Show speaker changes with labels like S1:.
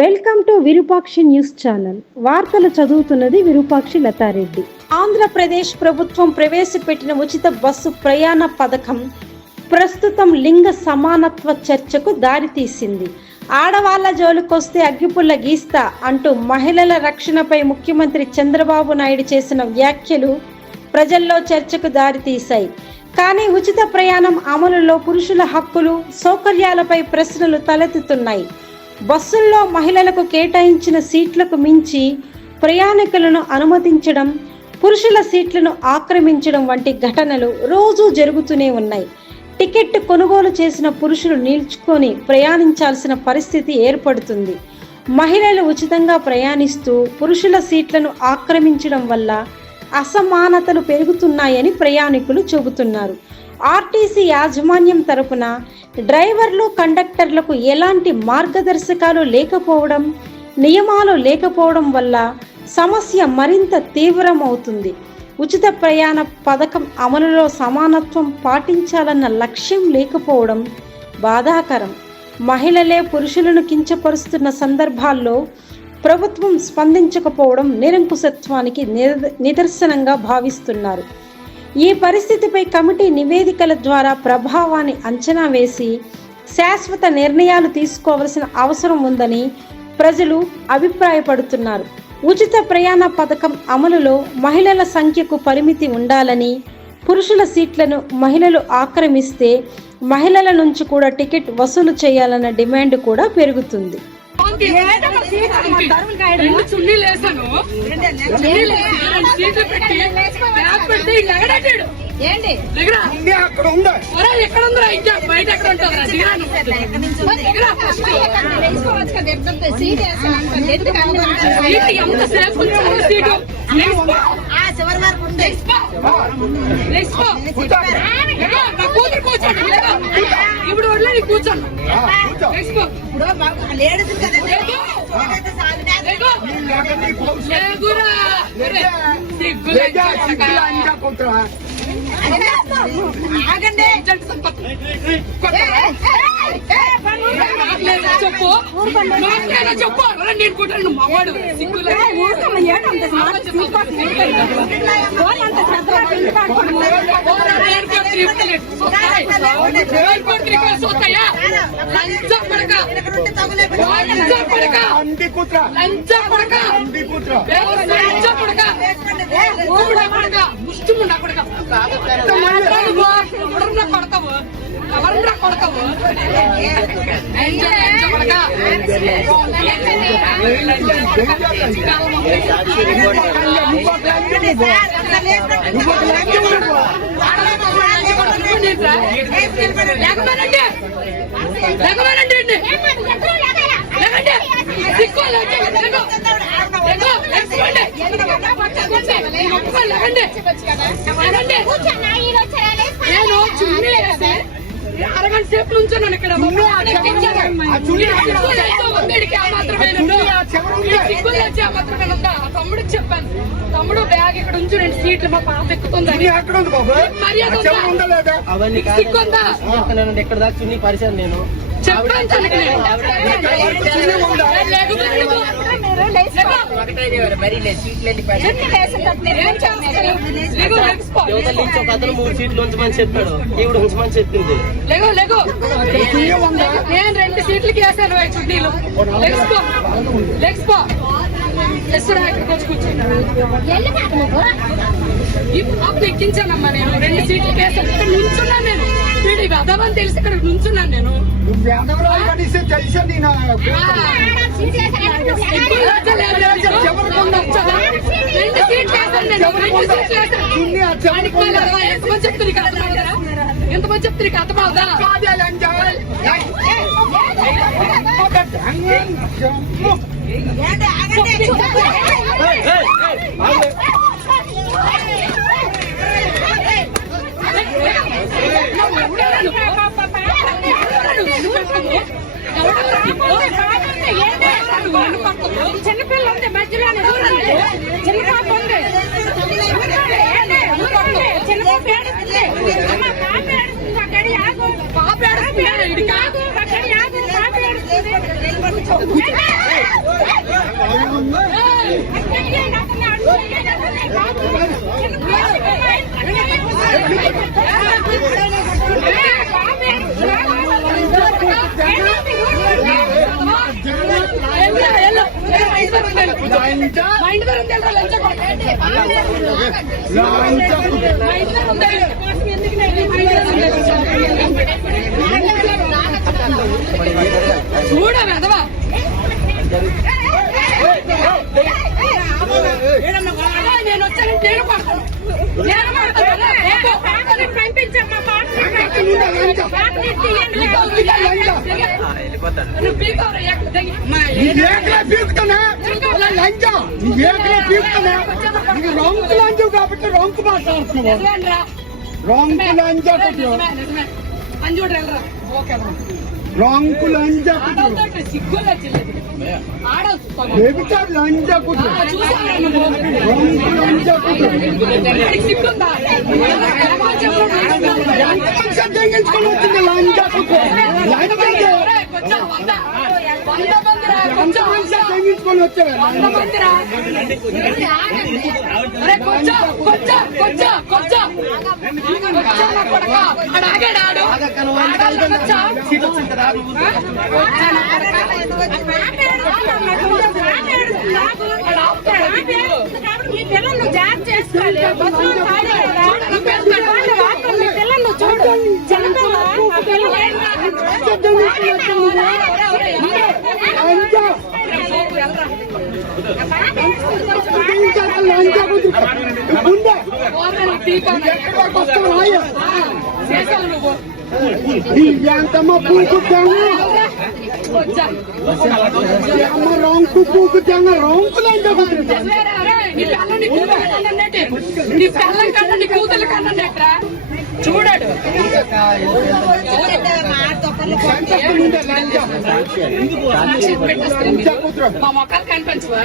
S1: Welcome to Virupakshi news channel. వార్తలు చదువుతున్నది విరూపాక్షి లతారెడ్డి. ఆంధ్రప్రదేశ్ ప్రభుత్వం ప్రవేశపెట్టిన ఉచిత బస్సు ప్రయాణ పథకం ప్రస్తుతం లింగ సమానత్వ చర్చకు దారితీసింది. ఆడవాళ్ళ జోలికొస్తే అగ్గిపుల్ల గీస్తా అంటూ మహిళల రక్షణపై ముఖ్యమంత్రి చంద్రబాబు నాయుడు చేసిన వ్యాఖ్యలు ప్రజల్లో చర్చకు దారితీశాయి. కానీ ఉచిత ప్రయాణం అమలులో పురుషుల హక్కులు సౌకర్యాలపై ప్రశ్నలు తలెత్తుతున్నాయి. బస్సుల్లో మహిళలకు కేటాయించిన సీట్లకు మించి ప్రయాణికులను అనుమతించడం పురుషుల సీట్లను ఆక్రమించడం వంటి ఘటనలు రోజూ జరుగుతూనే ఉన్నాయి. టికెట్ కొనుగోలు చేసిన పురుషులు నిల్చుకొని ప్రయాణించాల్సిన పరిస్థితి ఏర్పడుతుంది. మహిళలు ఉచితంగా ప్రయాణిస్తూ పురుషుల సీట్లను ఆక్రమించడం వల్ల అసమానతలు పెరుగుతున్నాయని ప్రయాణికులు చెబుతున్నారు. ఆర్టీసీ యాజమాన్యం తరపున డ్రైవర్లు కండక్టర్లకు ఎలాంటి మార్గదర్శకాలు లేకపోవడం నియమాలు లేకపోవడం వల్ల సమస్య మరింత తీవ్రమవుతుంది. ఉచిత ప్రయాణ పథకం అమలులో సమానత్వం పాటించాలన్న లక్ష్యం లేకపోవడం బాధాకరం. మహిళలే పురుషులను కించపరుస్తున్న సందర్భాల్లో ప్రభుత్వం స్పందించకపోవడం నిరంకుశత్వానికి నిద- నిదర్శనంగా భావిస్తున్నారు. ఈ పరిస్థితిపై కమిటీ నివేదికల ద్వారా ప్రభావాన్ని అంచనా వేసి శాశ్వత నిర్ణయాలు తీసుకోవాల్సిన అవసరం ఉందని ప్రజలు అభిప్రాయపడుతున్నారు. ఉచిత ప్రయాణ పథకం అమలులో మహిళల సంఖ్యకు పరిమితి ఉండాలని పురుషుల సీట్లను మహిళలు ఆక్రమిస్తే మహిళల నుంచి కూడా టికెట్ వసూలు చేయాలన్న డిమాండ్ కూడా పెరుగుతుంది.
S2: రెండు చున్నీలు వేసాను చున్నీలు వేసి రెండు సీట్లు పెట్టి బ్యాగ్ పెడితే ఇల్లు ఎగడాడు
S3: ఏంటి
S2: దగ్గర
S4: ఉంది అక్కడ ఉంది
S2: ఒరే ఎక్కడ ఉందిరా ఇంకా బయట ఎక్కడ
S3: సీట్
S2: ఎంత ఉంచారు సీటు ఇప్పుడు వదిలే నీ కూర్చోండి. లేచిపో.
S3: ఇప్పుడు
S2: చెప్పు. చెప్పు. నేను కొట్టాను మగవాడు లంచం పడక.
S4: అంది కుట్రా.
S2: లంచం పడక
S4: అంది కుట్రా.
S2: లంచం పడక ఊపిడ పడక ముష్టి ముండ పడక ఎవరన్నా కొడతావు? ఎవరన్నా కొడతావు? లంచం నేను చున్నీ వేసి అరగంట సేపు నుంచున్నాను ఇక్కడ. తమ్ముడికి చెప్పాను. తమ్ముడు బ్యాగ్ ఇక్కడ ఉంచు రెండు సీట్లు మా పాప
S4: బాబు?
S2: మర్యాద
S5: చెప్తున్నాను ఎక్కడ దాకా చున్నీ నేను. అతను మూడు సీట్లు ఉంచమని చెప్పాడు. ఈవిడ ఉంచమని చెప్పింది
S2: లేగో లేగో నేను రెండు సీట్లకి వేసాను ఈ చున్నీలు లెగ్స్ ఇక్కడికి వచ్చి ఎక్కించానమ్మా నేను రెండు సీట్లకి వేసాను ఇక్కడ నుంచున్నాను నేను వీడి అదవని తెలిసి ఇక్కడ నుంచున్నాను నేను
S4: నువ్వు ఎదవరాలు కడిస్తే తెలిసే నేను
S2: రెండు సీట్లు వేసాను నేను రెండు సీట్లు వేసాను
S4: చున్నీ ఆ చెవులు ఉందా?
S2: ఎంతమంది చెప్తుంది కదా ఎంతమంది చెప్తుంది కథ బాగుదా
S4: కాదే లంచా. జమ్ము.
S3: ఏంటి ఆగండి
S2: చిన్నపిల్ల ఉంది మధ్యలోనే చిన్న పాప ఉంది. చిన్న పాప ఏడుస్తుంది. అమ్మ పాప ఏడుస్తుంది అక్కడి ఆగు. పాప ఏడుస్తుంది ఆగు అక్కడి ఆగు పాప ఏడుస్తుంది. చూడరాదవా నేను వచ్చాను నేను
S4: లంజ నీవేకనే పీకుతున్నా ఇది రొంకు లంజ కాబట్టి రొంకు మాట్లాడుతున్నావు రొంకు లంజ లంచ లంజ వ్యభిచారు లంజ రొంకు లంజ తెగించుకొని
S3: జాబ్ చేసుకోవాలి
S2: দিব্যাংগতম পুকুর ডাঙ্গা আমার রংকু পুকুর ডাঙ্গা చూడాడు కనిపించవా